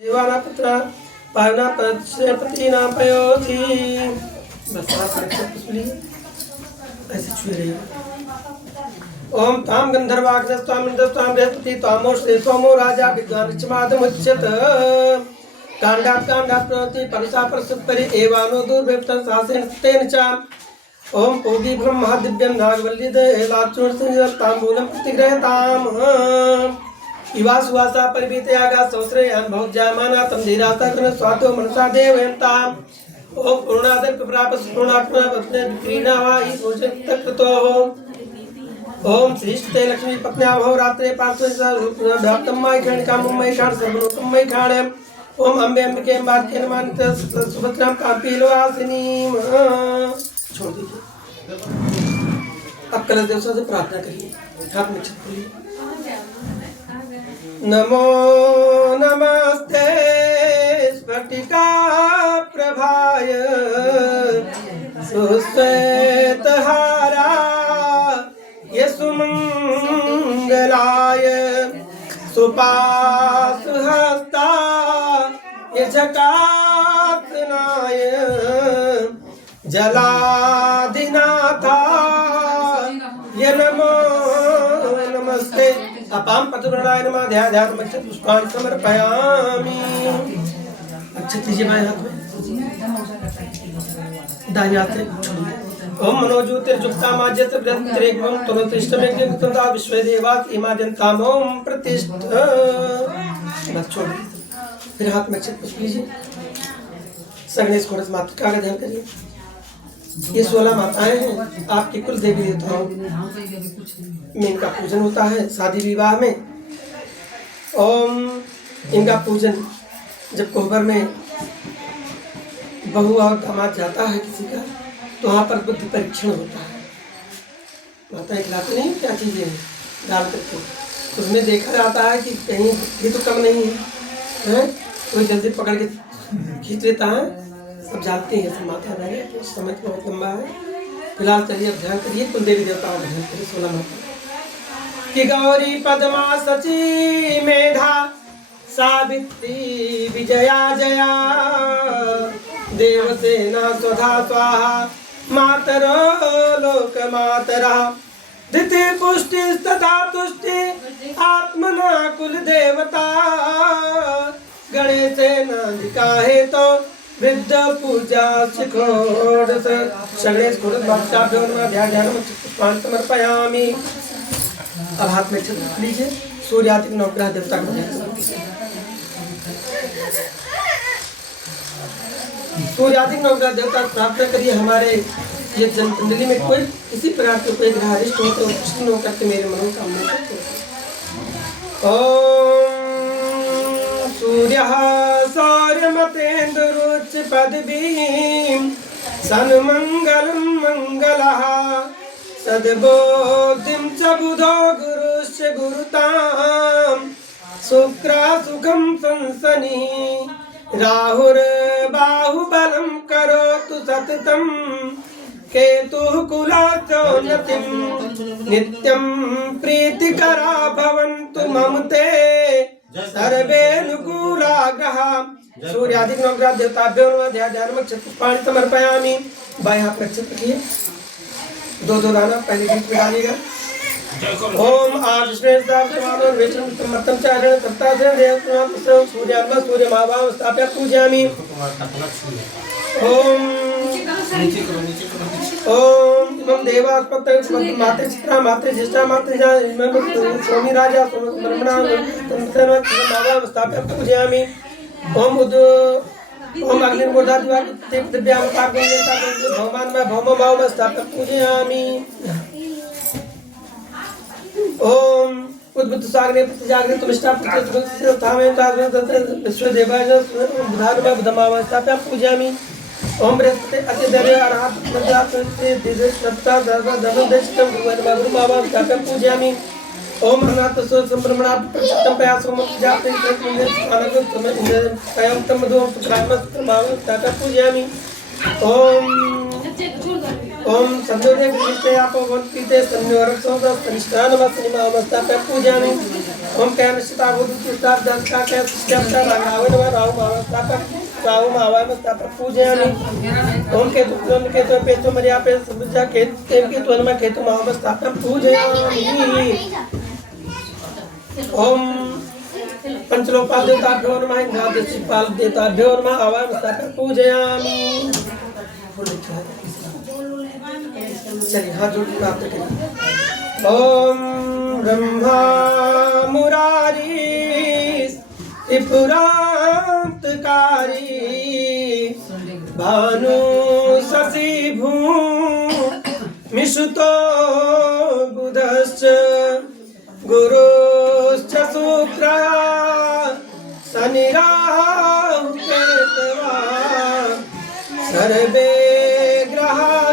देवाना पुत्रा पावना पतिना पयोधि। बस आप ऐसे छुए रहिए। ओम ताम गंधर्वाग्रस्ताम इंद्रस्ताम बृहस्पति तामो श्री सोमो राजा विद्वान चमादमुच्यत कांडात कांडात प्रवृत्ति परसा परसुपरि एवानो दुर्विप्तं सासेन तेन च। ओम पोगी ब्रह्म महादिव्यं नागवल्ली देलाचूर्ण तांबूलं प्रतिगृहताम इवासुवासा परिवीतयागा सहस्रयान भोज्यामाना तम धीराता कृण स्वातो मनसा देवयन्ताम। ओम पूर्णादर प्रापस पूर्णात्मा पत्ने क्रीणावा हि भोजनकृतो। ओम श्रीष्ठते लक्ष्मी पत्न्या भवरात्रे पार्श्वे व्याप्तं मायखण्डिकां मुम्मैखाण सर्वलोकं मैखाण्यम्। ओम अम्बे अम्बिके मार्के नमान्त सुभद्रां कापीलवासिनीं। छोड़ दीजिए। अब कलश देवता से प्रार्थना करिए। हाथ में छत खोलिए। नमो नमस्ते स्फटिका प्रभाय सुश्वेतहारा सुमंगलाय सुपाशहस्ता झकासनाय जलाधिनाथाय नमो नमस्ते। अपाम पतिव्रताय नमः। ध्यायामक्षत पुष्पाणि समर्पयामि। अक्षत लीजिए बाएं हाथ में, दाहिने हाथ में छोड़िए। ओम मनोज्योतिर्जुक्ता माज्यत बृहत्रेकं तुरंतिष्ठमेकं विश्वदेवास इमाद्यन्ताम ओम प्रतिष्ठ। बस छोड़िए। फिर हाथ में अक्षत पुष्प लीजिए। सगणेश खोरस मातृका का ध्यान करिए। ये 16 माताएं हैं आपकी कुल देवी देवताओं में। इनका पूजन होता है शादी विवाह में। ओम इनका पूजन जब कोहबर में बहू और दामाद जाता है किसी का, तो वहाँ पर बुद्धि परीक्षण होता है। माता खिलाती नहीं क्या चीज़ें डाल करके, उसमें देखा जाता है कि कहीं बुद्धि तो कम नहीं है, कोई जल्दी पकड़ के खींच लेता है। सब जानते हैं, सब माता बहने, तो समय बहुत लंबा है। फिलहाल चलिए अब ध्यान करिए कुल देवी देवताओं का ध्यान करिए। 16 माता कि गौरी पद्मा सची मेधा सावित्री विजया जया देवसेना स्वधा स्वाहा मातरो लोक मातरा धृति पुष्टि तथा तुष्टि आत्मना कुल देवता गणेशेनाधिका है तो वृद्ध पूजा शिखोड़स सगणेश खोड़स भक्ताभ्यो नमः। ध्यायामि पुष्पाणि समर्पयामि। अब हाथ में छत्र लीजिए। सूर्यादि नवग्रह देवता को ध्यान करिए। सूर्यादि नवग्रह देवता को प्रार्थना करिए। हमारे ये जन्मकुंडली में कोई किसी प्रकार के कोई ग्रह अरिष्ट हो तो कृष्ण होकर के मेरे मनोकामना को। ओम सूर्यः सौर्यमतेन्दुरुच्च पदवीं सन्मंगलं मंगलः सद्बोधिं च बुधो गुरुश्च गुरुतां शुक्रा सुखं संसनि राहुर्बाहुबलं करोतु सततं केतुः कुलाचोन्नतिं नित्यं प्रीतिकरा भवन्तु मम ते सर्वे अनुकूला ग्रहा। सूर्यादि नवग्रह देवताभ्यो नमः। ध्यायामि पुष्पाणि समर्पयामि। बाएं हाथ में अक्षत रखिए। दो गाना पहले गीत में डालिएगा। ओम आज विष्णुमतम चारण सत्ता से सूर्यात्मा सूर्य महाभाव स्थाप्य पूजयामि। ओम ओम इमं देवास्पत माते चित्रा माते ज्येष्ठा माते स्वामी राजा ब्रह्मणा महाभाव स्थाप्य पूजयामि। ओम ओम अग्निर्मोधादिवा दिव्यां भगवान में भौम भाव स्थाप्य पूजयामि। ओम उद्भुत सागरे प्रतिजागरे तुमिष्टा पुत्र थामे विश्वदेवाय बुधान में बुधमाव स्थाप्य पूजयामि। ओम बृहस्पति अतिदर्य अरहत प्रजापति दिव्यसत्ता धर्मदेशकं गुरुमाव स्थाप्य पूजयामि। ओम अनाथ संब्रह्मणा प्रचित्तं पयासोम जाते अनगत कयं तम दो पुत्राम माव स्थाप्य पूजयामि। ओम ओम संदोदे विष्टे आपो वंतिते संयोरक्षो दस्तनिष्ठान वसनिमा अवस्थापे पूजयामि ओम कैमसिता बुद्धुष्टार दत्ता के सिष्टता रागावन व राहु अवस्थापे राहु अवस्थापे पूजयामि ओम के तुम के तो पे तो मरिया पे समझा के तेम के तो में के तुम अवस्थापे पूजयामि ओम पंचलोपाल देवताभ्यो नमः इंद्रादिपाल देवताभ्यो नमः अवस्थापे पूजयामि। चलिए हाथ जोड़ प्राप्त करें। ओम ब्रह्मा मुरारी त्रिपुरांतकारी भानु शशि भूमिसुतो बुधश्च गुरुश्च शुक्रः शनि राहु केतवः सर्वे ग्रहाः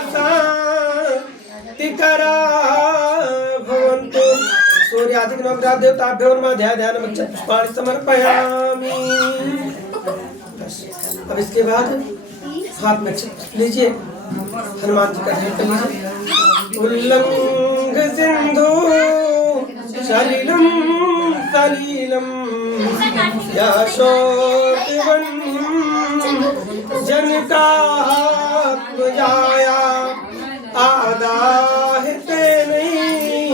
भवन्तु। सूर्यादिक नवग्रह देवताभ्यो नमः ध्यानम पुष्पाणि समर्पयामि। अब इसके बाद हाथ में लीजिए, हनुमान जी का ध्यान कर लीजिए। उल्लंघ सिंधु सलिलम सलीलम यशोतिवन् जनकात्मजाया आदाहिते नहीं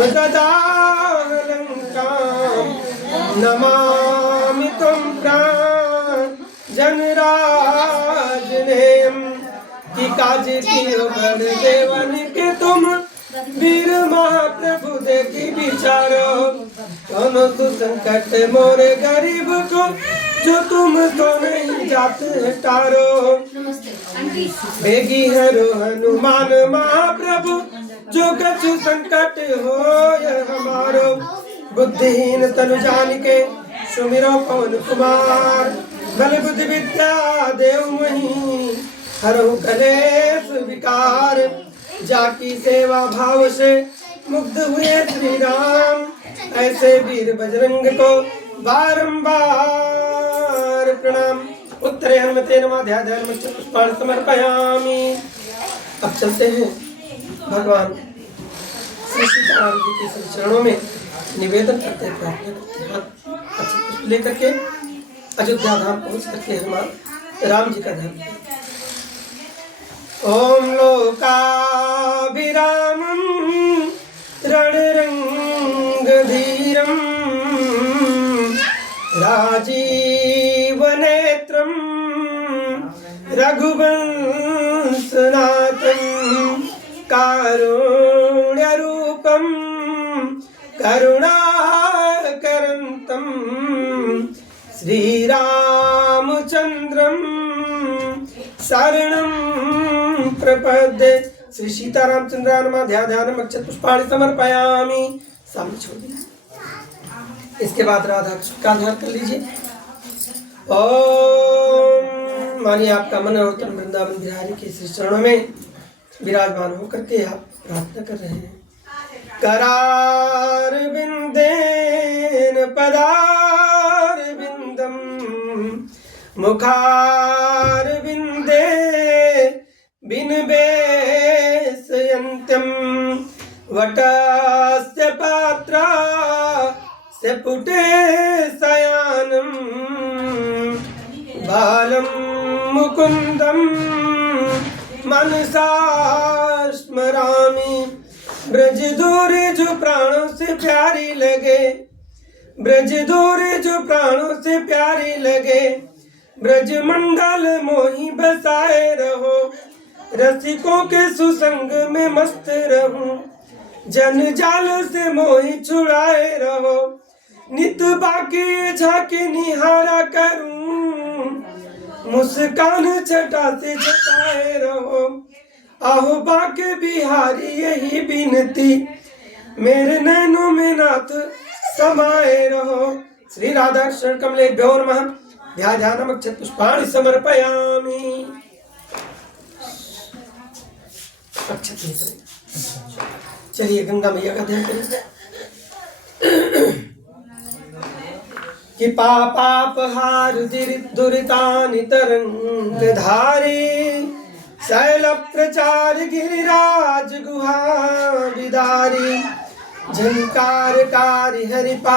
उददालंकां नमामि त्वं जनराजनेयं की काज की बल देवन के तुम वीर महाप्रभु देखी विचारो दोनों तु संकट मोरे गरीब को जो तुम तो नहीं जाते तारो बेगी हरो हनुमान महाप्रभु जो कछु संकट हो हमारो बुद्धिहीन तनु जान के सुमिरो पवन कुमार बल बुद्धि विद्या देव मही हरहु कलेश विकार जाकी सेवा भाव से मुग्ध हुए श्री राम ऐसे वीर बजरंग को बारंबार प्रणाम। उत्तरे हनुमते नमः ध्यान पुष्पाणि समर्पयामि। अब चलते हैं भगवान श्री सीताराम जी के चरणों में निवेदन करते हैं, प्रार्थना करते हैं। हाथ अच्छे पुष्प लेकर के अयोध्या धाम पहुंच करके हनुमान राम जी का ध्यान। ओम लोकाभिरामं रणरंगधीरं राजीवनेत्रं रघुवंशनाथं कारुण्यरूपं करुणाकरन्तं श्रीरामचन्द्रं शरणं प्रपद्ये। श्री सीतारामचंद्राय नमः ध्यानम अक्षत पुष्पाणि समर्पयामि। सामने छोड़ दिया। इसके बाद राधा का ध्यान कर लीजिए। ओम मानिए आपका मन और तन वृंदावन बिहारी के श्री चरणों में विराजमान होकर के आप प्रार्थना कर रहे हैं। करार बिंदेन पदार बिंदम मुखार बिंदे बिन बेसयन्त्यं वटस्य पात्रा से पुटे शयानं बालं मुकुन्दं मनसा स्मरामि। ब्रज दूरे जो प्राणों से प्यारी लगे, ब्रज दूरे जो प्राणों से प्यारी लगे, ब्रज मंडल मोही बसाए रहो, रसिकों के सुसंग में मस्त रहूं, जन जाल से मोही छुड़ाए रहो, नित बाकी झांकी निहारा करूं, मुस्कान छटा से छटाए रहो। आहो बाके बिहारी यही बिनती, मेरे नैनों में नाथ समाये रहो। श्री राधा कृष्ण कमलेभ्यो नमः ध्यानम अक्षत पुष्पाणि समर्पयामि। अक्षत नहीं करेंगे। चलिए गंगा मैया का ध्यान करें। कि पापापहार दुरितानि तरंग धारी शैल प्रचार गिरिराज गुहा विदारी झंकारकारी हरिपा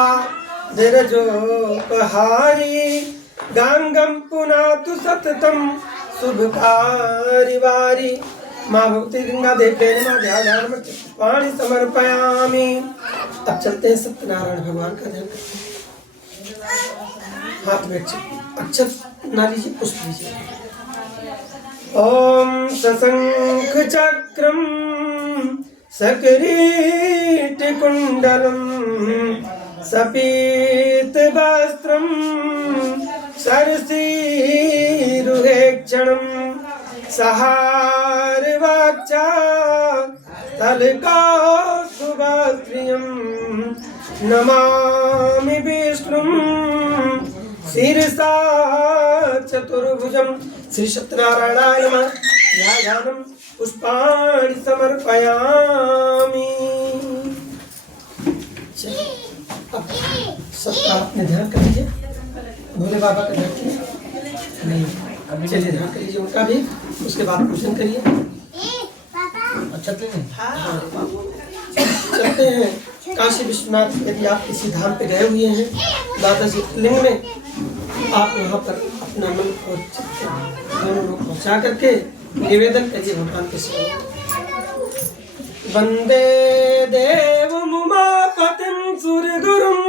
धीरजोपहारी गांगम पुनातु सततम शुभकारिवारी। माँ भक्ति गंगा देव ध्यान पाणी समर्पयामि। अब चलते हैं सत्यनारायण भगवान का ध्यान करते हैं। हाथ में अक्षत ना लीजिए, पुष्प लीजिए। ओम सशंख चक्रम सकरीट कुंडलम सपीत वस्त्रम सरसीरुहेक्षणम सहार वाचा तलकासुभस्त्रियं नमामि विष्णुं शिरसा चतुर्भुजं। श्री सत्यनारायणाय नमः। ध्यानं पुष्पाणि समर्पयामि। सबका अपने ध्यान कर लीजिए। भोले बाबा का ध्यान कीजिए। नहीं चलिए ध्यान कर लीजिए उनका भी, उसके बाद पूजन करिए। चलते हैं काशी विश्वनाथ। यदि आप किसी धाम पे गए हुए हैं दादा ज्योतिर्लिंग में, आप वहाँ पर अपना मन और चित्त दोनों लोग पहुँचा करके निवेदन करिए भगवान के सेवा। वंदे देव उमापतिं सूर्यगुरुं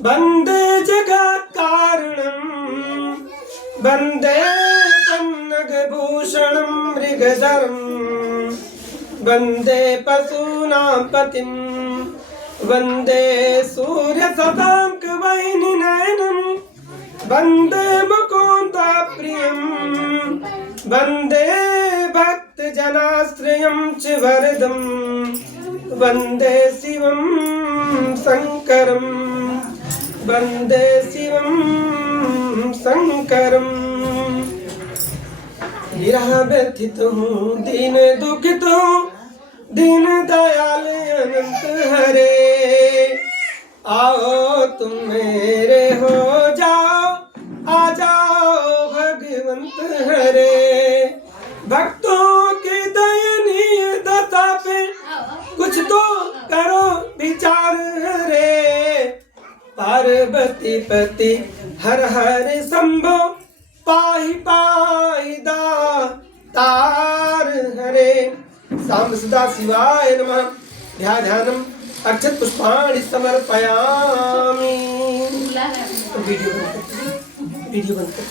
वंदे जगत् कारणं वंदे पन्नगभूषणं मृगधरं वंदे पशूनां पतिं वंदे सूर्यशताङ्कवह्निनयनं वंदे मुकुन्दाप्रियं वंदे भक्तजनाश्रयं च वरदं वंदे शिवं शंकरं वंदे शिवं शंकरं। विरह व्यथित हूँ दीन दुखित हूँ दीन दयाल अनंत हरे। आओ तुम मेरे हो जाओ, आ जाओ भगवंत हरे। भक्तों की दयनीय दशा पे कुछ तो करो विचार हरे। पार्वती पति हर हर शंभो पाहि पाहि दातार हरे। साम सदा शिवाय नमः। ध्यानम अक्षत पुष्पाणि समर्पयामि। वीडियो बंद कर